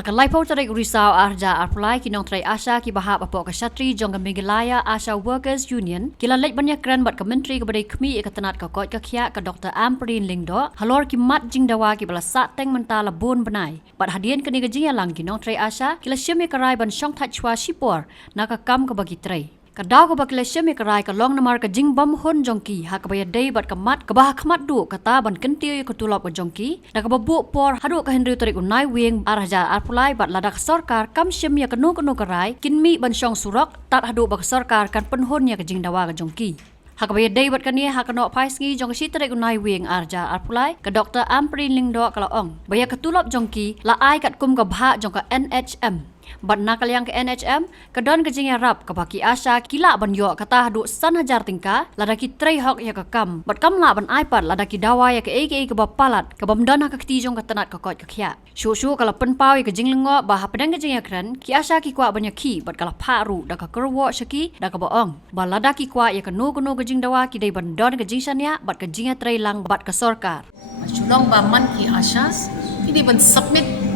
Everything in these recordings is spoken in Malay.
Hakalai pau tarik risau arja arpulai kinong trai Asha ki bahap apok kasatri jong Migilaya Asha Workers Union kila lek banyak keren bat ke menteri kepada kemi ikatanat ke kot ke kia ke Dr. Amperin Lingdo halor ki mat jing dawa ki bala sat teng mentala bun benai bat hadian kini gejing yalang kinong trai Asha kila syemi karai ban syong tachwa shipor naka kam ke bagi trai Kadau ko bakila syemi karai ka long namar ka jing bam hun jongki ha ka bayad day bat kamat ka bah kamat du kata ban kentiu ko tulop ka jongki na ka babu por hadu ka henry tarik unai wing arja arpulai bat ladak sarkar kam syemi ka nu karai kinmi ban syong surok tat hadu bak sarkar kan penhun ya ka jing dawa ka jongki Hakabaya day bat kania hakanok paisngi jong si tarik unai wing arja arpulai ka Dr. Amperin Lingdo kalaong baya katulop jongki la ai kat kum ka bha jong ka NHM Bat nakal yang ke NHM, kedon ke jing rap ke baki Asha kila ban yo kata hadu san hajar tingka ladaki trei hok ya ke kam. Bat kam la ban iPad ladaki dawa ya ke eke ke bapalat ke bamdan ha ke tijong ke tenat ke kot ke khia. Shu kalau penpau ya ke jing lengo bah pedang ke jing ya kren ki Asha ki kwa ban ya ki bat kala paru da ka kerwo syaki da ka boong. Ba ladaki kwa ya ke nu ke jing dawa ki dei ban don ke jing sania bat ke jing trei lang bat ke sarkar. Shulong ba man ki Ashas ki ban submit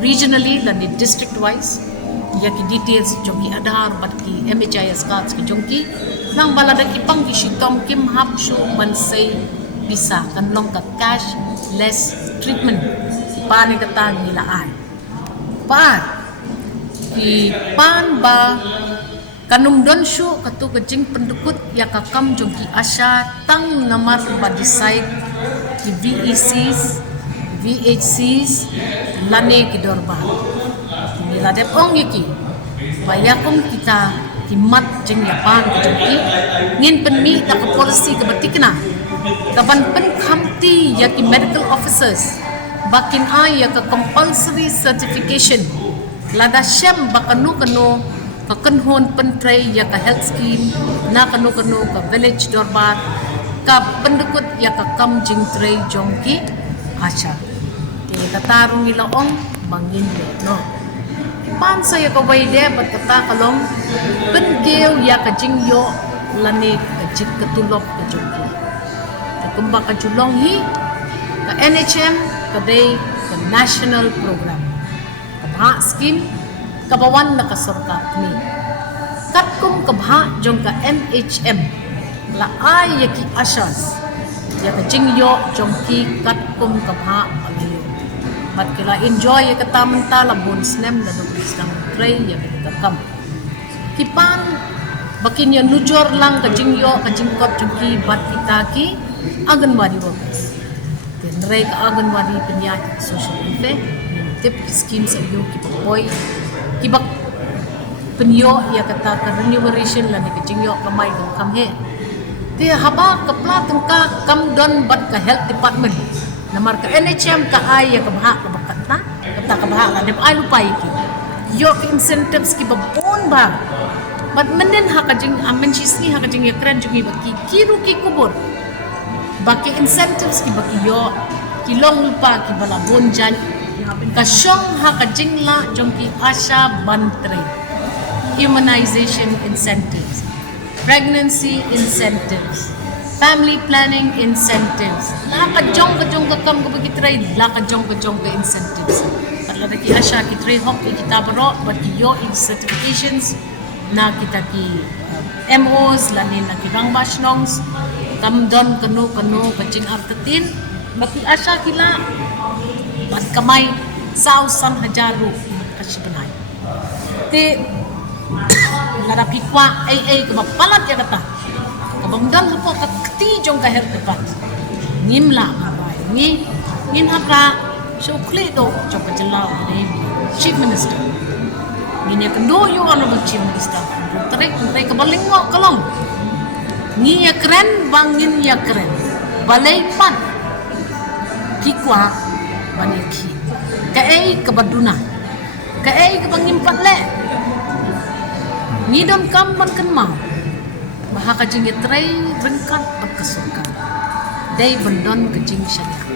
regionally dan di district wise ya ki details jongki adhar bat ki MHIS cards ki jongki nang balada ki pang ki shitom kim hap shu man say bisa kan long ka cash less treatment pani kata nilaan par ki pan ba kanum don shu katu kejing pendukut ya kakam jongki Asha tang namar ba decide ki VECs VHCs lane ki dorba nila dep ong yiki bayakum kita himat jeng yapan kejengki ngin penmi tak policy ke batikna kaban pen khamti ya ki medical officers bakin ay ya ke compulsory certification lada syam bakanu kanu ke kenhon pentrai ya ke health scheme na kanu ke village dorba ka pendukut ya ke kam jing trai jongki Asha katarung ilaong bangin no pan saya ko bay de bat kata kalong pengkeu ya ka jingyo lani ka jik katulop ka jongki ka kumba ka julong hi ka NHM ka day ka national program ka bha scheme ka bawan na ka sarkar ni kat kum ka bha jong ka NHM la ay yaki Ashas ya ka jingyo jongki kat kum ka bha alayo Bat kila enjoy ya kata mentala bonus nem dan dubis lang tray ya kita kam. Kipan bakin ya nujor lang kajingyo kajingkot jungki bat kita ki Anganwadi workers. Tenrei ka Anganwadi penyakit social welfare tip scheme sa iyo kipapoy kibak penyo ya kata ka remuneration lan kajingyo kamay kang kamhe. Dia haba ka platong ka kam don bat ka health department. Namar ka NHM ka ay ya kabha ka bakat na kata kabha ka dem ay lupay ki yo ki incentives ki babon ba but menen ha ka jing amen chisni ha ka jing yakran jungi baki kiru ki kubur baki incentives ki baki yo ki long lupa ki bala bonjan ka syong ha ka jing la jongki Asha bantre immunization incentives pregnancy incentives family planning incentives. Lakajong ka kam ko bagitray lakajong ka incentives. Padla ki Asha ki tray hok ki kita baro but yo in certifications na kita ki MOs lanin na ki rang bashnongs kam don kanu kajing artatin baki Asha kila bat kamay sausan hajaru kasibanay. Te narapi kwa ay kapalat ya kata. Kabangdan hapo kakti jong ka health department ngimla ngi ngin hapra shukli do jong ka jalaw ni chief minister ngin ya kendo you honorable chief minister trek ka balingwa kalong ngi ya kren bangin ya kren balay pan kikwa baniki ka ay kabaduna ka ay kabangin patle ngi don kam ban kenma Baha kajing tray rengkat berkesukan. Day bendon kajing syariah.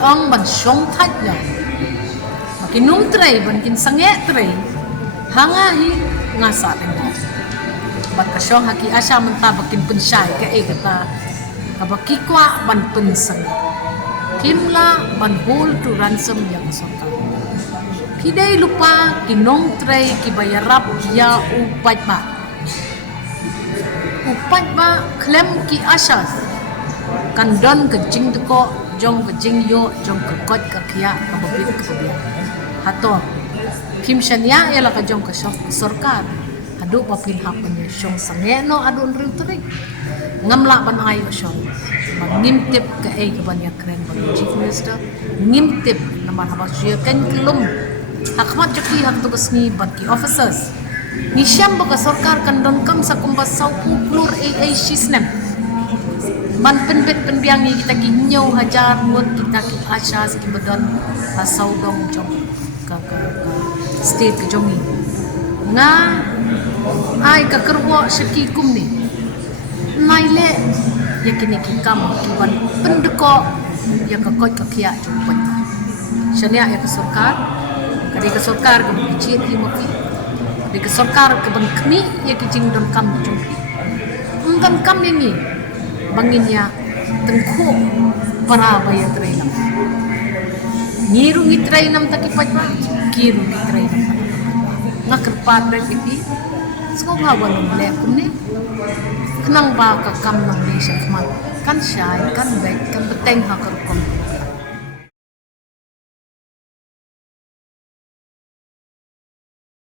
Ang ban syong thaj ya. Makin nung tray bankin sange tray. Hangahi ngasa tengok. Bat kasyong haki Asha menta bakin pensyai ke kata. Kabaki kwa ban pensang. Kimla ban hold to ransom yang sokal. Pidai lupa kinong tray kibayarap ya upat ba. Upat ba klem ki asas. Kandon ke jing deko jong ke jing yo jong ke kot ke kia kababit kababian. Hato kim shania ela ka jong ke sorkar. Adu papil hapen ya syong sangeno adu nriu trik. Ngamla ban ay syong. Ngimtip ke ay kabanya kren ban chief minister. Ngimtip naman habasya ken kelum. Hakmat joki hak tugas ni bagi officers. Ni syam baka sorkar kandon kam sa kumbas sau plur AA sisnem. Ban penbet penbiangi kita kinyo hajar mut kita ki asyas ki badan pasau dong jong ka state ke jongi. Nga ay ka kerwo syaki kum ni. Naile yakini ki kam ki ban pendeko ya ka kot ka kia jong pat. Syania ya ka sorkar kadi ke sorkar ke bicit ki moki di ke sorkar ke bangkni ya ki jing don kam jong engkan kam ni banginnya tengku para baya trailam ngiru ngi trainam takipat ba kiru ngi trainam ngakar padre kiti sko bawan le kumne kenang ba ka kam nang ni syakman kan syai kan baik kan beteng hakar kom